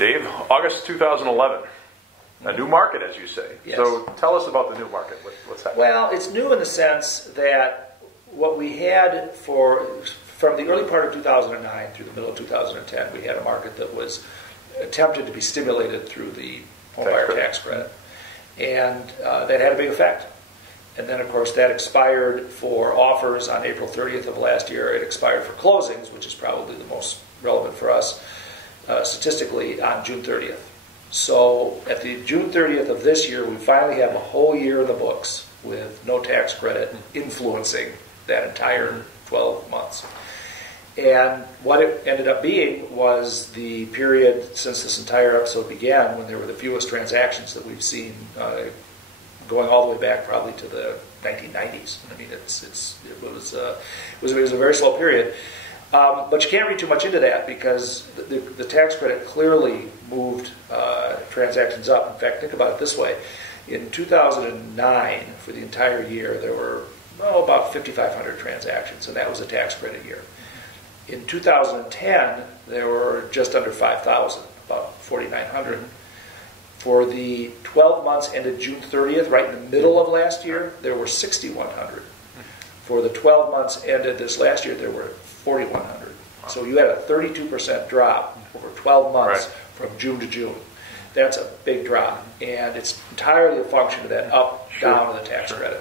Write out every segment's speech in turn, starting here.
Dave, August 2011, a new market, as you say. Yes. So tell us about the new market. What's happening? Well, it's new in the sense that what we had from the early part of 2009 through the middle of 2010, we had a market that was attempted to be stimulated through the homebuyer tax credit. And that had a big effect. And then, of course, that expired for offers on April 30th of last year. It expired for closings, which is probably the most relevant for us statistically, on June 30th. So at the June 30th of this year, we finally have a whole year in the books with no tax credit influencing that entire 12 months. And what it ended up being was the period since this entire episode began when there were the fewest transactions that we've seen going all the way back probably to the 1990s. I mean, it was a very slow period. But you can't read too much into that because the tax credit clearly moved transactions up. In fact, think about it this way. In 2009, for the entire year, there were about 5,500 transactions, and that was a tax credit year. In 2010, there were just under 5,000, about 4,900. For the 12 months ended June 30th, right in the middle of last year, there were 6,100. For the 12 months ended this last year, there were 4,100. So you had a 32% drop over 12 months from June to June. That's a big drop, and it's entirely a function of that up-down of the tax credit.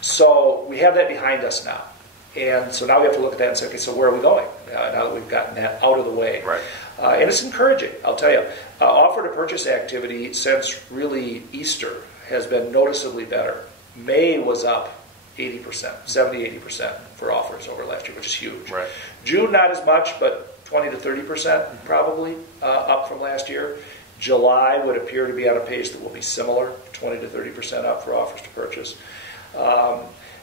So we have that behind us now. And so now we have to look at that and say, okay, so where are we going now that we've gotten that out of the way? Right. And it's encouraging, I'll tell you. Offer to purchase activity since really Easter has been noticeably better. May was up 80%, 70-80% for offers over last year, which is huge. Right. June, not as much, but 20 to 30% probably up from last year. July would appear to be on a pace that will be similar, 20 to 30% up for offers to purchase.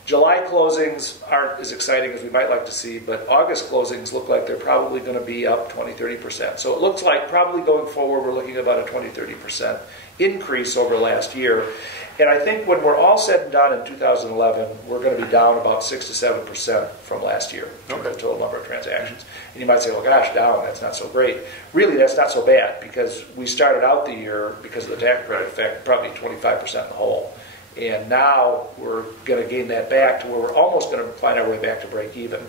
July closings aren't as exciting as we might like to see, but August closings look like they're probably going to be up 20-30%. So it looks like probably going forward we're looking at about a 20-30% increase over last year. And I think when we're all said and done in 2011, we're going to be down about 6 to 7% from last year in terms of the total number of transactions. And you might say, well, gosh, down, that's not so great. Really, that's not so bad because we started out the year, because of the tax credit effect, probably 25% in the hole. And now we're going to gain that back to where we're almost going to find our way back to break even.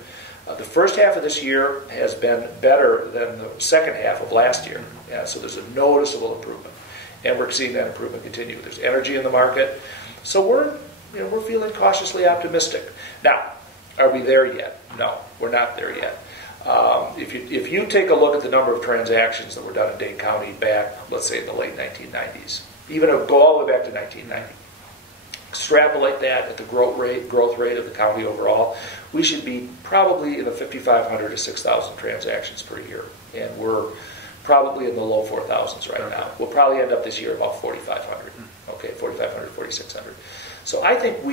The first half of this year has been better than the second half of last year. So there's a noticeable improvement. And we're seeing that improvement continue. There's energy in the market. So we're feeling cautiously optimistic. Now, are we there yet? No, we're not there yet. If you take a look at the number of transactions that were done in Dane County back, let's say in the late 1990s, even go all the way back to 1990, extrapolate that at the growth rate of the county overall, we should be probably in the 5,500 to 6,000 transactions per year. And we're probably in the low 4,000s right now. We'll probably end up this year about 4,500. Okay, 4,500, 4,600. So I think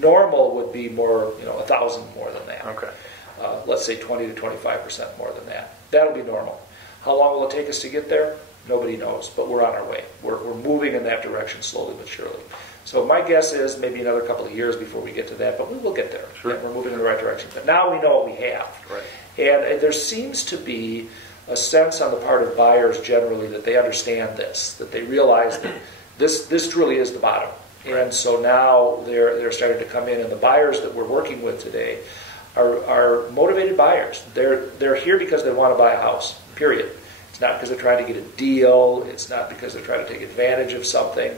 normal would be more, 1,000 more than that. Okay. Let's say 20 to 25% more than that. That'll be normal. How long will it take us to get there? Nobody knows, but we're on our way. We're moving in that direction slowly but surely. So my guess is maybe another couple of years before we get to that, but we will get there. Sure. And we're moving in the right direction. But now we know what we have. Right. And there seems to be a sense on the part of buyers generally that they understand this, that they realize that this truly is the bottom. Right. And so now they're starting to come in, and the buyers that we're working with today are motivated buyers. They're here because they want to buy a house, period. It's not because they're trying to get a deal. It's not because they're trying to take advantage of something.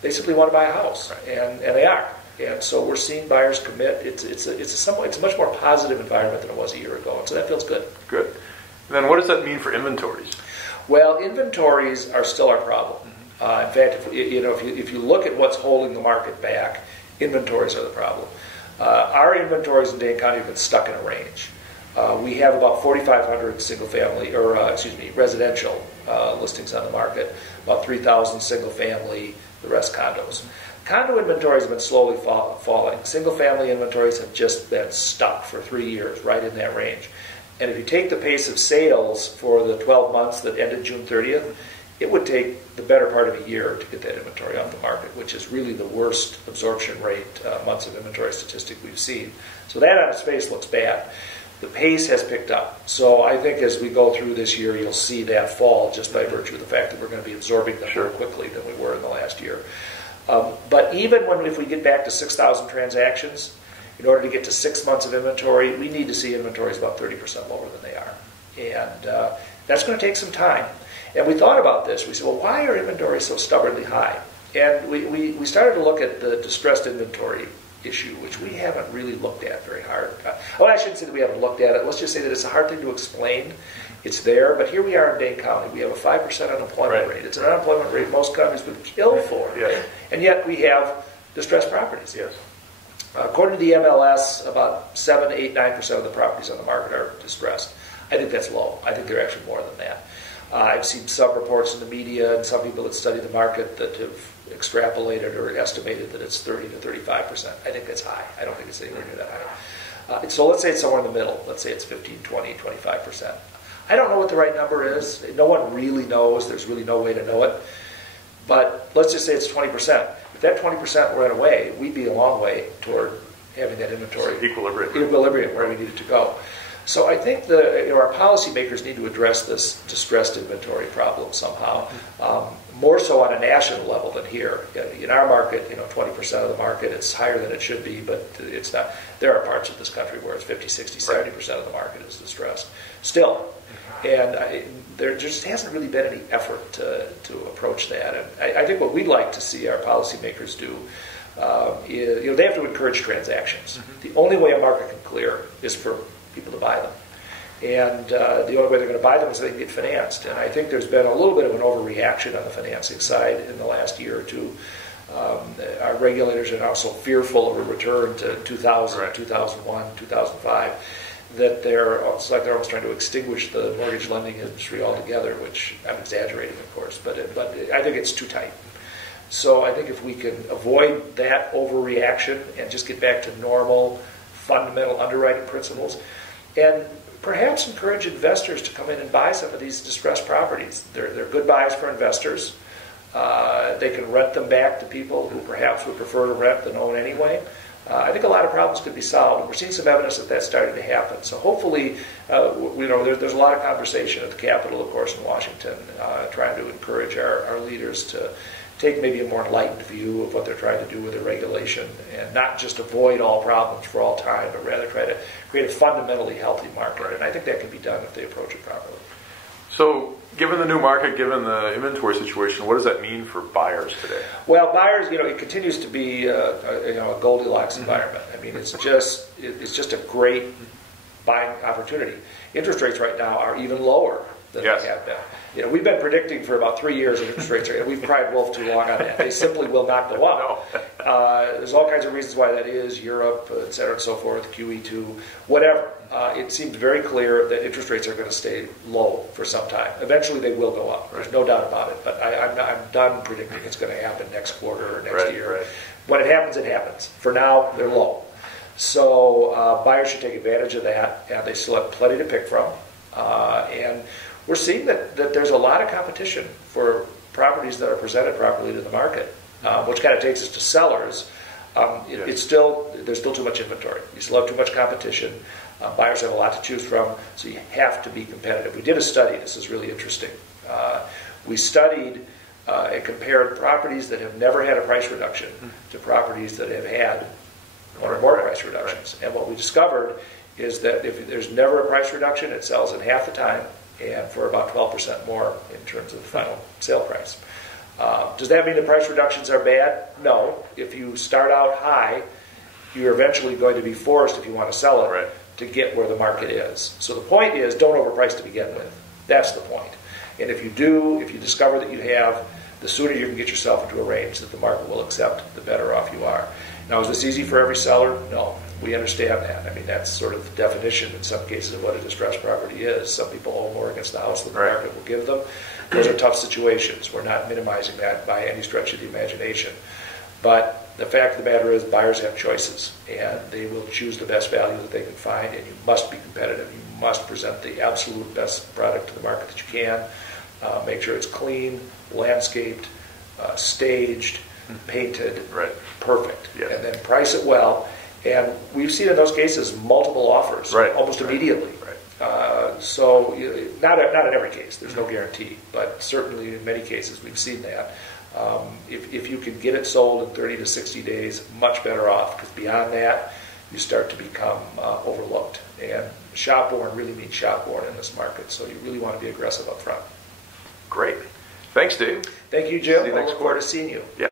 They simply want to buy a house, right. and they are. And so we're seeing buyers commit. It's a much more positive environment than it was a year ago, and so that feels good. Good. And then what does that mean for inventories? Well, inventories are still our problem. In fact, if you look at what's holding the market back, inventories are the problem. Our inventories in Dane County have been stuck in a range. We have about 4,500 single-family, residential listings on the market, about 3,000 single-family, the rest condos. Condo inventories have been slowly falling. Single-family inventories have just been stuck for 3 years, right in that range. And if you take the pace of sales for the 12 months that ended June 30th, it would take the better part of a year to get that inventory off the market, which is really the worst absorption rate months of inventory statistic we've seen. So that on its face looks bad. the pace has picked up. So I think as we go through this year, you'll see that fall just by virtue of the fact that we're going to be absorbing them more quickly than we were in the last year. But even if we get back to 6,000 transactions, in order to get to 6 months of inventory, we need to see inventories about 30% lower than they are. And that's going to take some time. And we thought about this. We said, well, why are inventories so stubbornly high? And we started to look at the distressed inventory issue, which we haven't really looked at very hard. Well, I shouldn't say that we haven't looked at it. Let's just say that it's a hard thing to explain. It's there, but here we are in Dane County. We have a 5% unemployment rate. It's an unemployment rate most counties would kill for. Yes. And yet we have distressed properties. Yes. According to the MLS, about 7, 8, 9% of the properties on the market are distressed. I think that's low. I think they're actually more than that. I've seen some reports in the media and some people that study the market that have extrapolated or estimated that it's 30 to 35%. I think that's high. I don't think it's anywhere near that high. So let's say it's somewhere in the middle. Let's say it's 15, 20, 25%. I don't know what the right number is. No one really knows. There's really no way to know it. But let's just say it's 20%. If that 20% went away, we'd be a long way toward having that inventory equilibrium where we need it to go. So I think our policymakers need to address this distressed inventory problem somehow, more so on a national level than here. In our market, 20% of the market, it's higher than it should be, but it's not. There are parts of this country where it's 50, 60, 70% of the market is distressed still. And there just hasn't really been any effort to approach that. And I think what we'd like to see our policymakers do is, they have to encourage transactions. The only way a market can clear is for people to buy them. And the only way they're going to buy them is they can get financed. And I think there's been a little bit of an overreaction on the financing side in the last year or two. Our regulators are now so fearful of a return to 2000, 2001, 2005 that it's like they're almost trying to extinguish the mortgage lending industry altogether, which I'm exaggerating, of course, but I think it's too tight. So I think if we can avoid that overreaction and just get back to normal, fundamental underwriting principles, and perhaps encourage investors to come in and buy some of these distressed properties. They're good buys for investors. They can rent them back to people who perhaps would prefer to rent than own anyway. I think a lot of problems could be solved, and we're seeing some evidence that that's starting to happen. So hopefully, there's a lot of conversation at the Capitol, of course, in Washington, trying to encourage our leaders to take maybe a more enlightened view of what they're trying to do with the regulation and not just avoid all problems for all time, but rather try to create a fundamentally healthy market. And I think that can be done if they approach it properly. So, given the new market, given the inventory situation, what does that mean for buyers today? Well, buyers, it continues to be a Goldilocks environment. I mean, it's just a great buying opportunity. Interest rates right now are even lower than they have been. We've been predicting for about 3 years that interest rates we've cried wolf too long on that. They simply will not go up. There's all kinds of reasons why that is, Europe, et cetera, and so forth, QE2, whatever. It seems very clear that interest rates are going to stay low for some time. Eventually they will go up. There's no doubt about it. But I'm done predicting it's going to happen next quarter or next year. Right. When it happens, it happens. For now, they're low. So buyers should take advantage of that, and they still have plenty to pick from. And we're seeing that there's a lot of competition for properties that are presented properly to the market, which kind of takes us to sellers. There's still too much inventory. You still have too much competition. Buyers have a lot to choose from, so you have to be competitive. We did a study. This is really interesting. We studied and compared properties that have never had a price reduction to properties that have had one or more price reductions. And what we discovered is that if there's never a price reduction, it sells in half the time and for about 12% more in terms of the final sale price. Does that mean the price reductions are bad? No. If you start out high, you're eventually going to be forced, if you want to sell it, to get where the market is. So the point is, don't overprice to begin with. That's the point. And if you discover that you have, the sooner you can get yourself into a range that the market will accept, the better off you are. Now, is this easy for every seller? No. We understand that. I mean, that's sort of the definition in some cases of what a distressed property is. Some people owe more against the house than the market will give them. Those are tough situations. We're not minimizing that by any stretch of the imagination. But the fact of the matter is buyers have choices, and they will choose the best value that they can find, and you must be competitive. You must present the absolute best product to the market that you can. Make sure it's clean, landscaped, staged, painted, perfect. Yes. And then price it well. And we've seen in those cases multiple offers Right. almost immediately. Right. So not in every case, there's no guarantee, but certainly in many cases we've seen that. If you can get it sold in 30 to 60 days, much better off, because beyond that, you start to become overlooked. And shop-born really means shop-born in this market, so you really want to be aggressive up front. Great. Thanks, Dave. Thank you, Jim. See you I next look forward quarter. to seeing you. Yeah.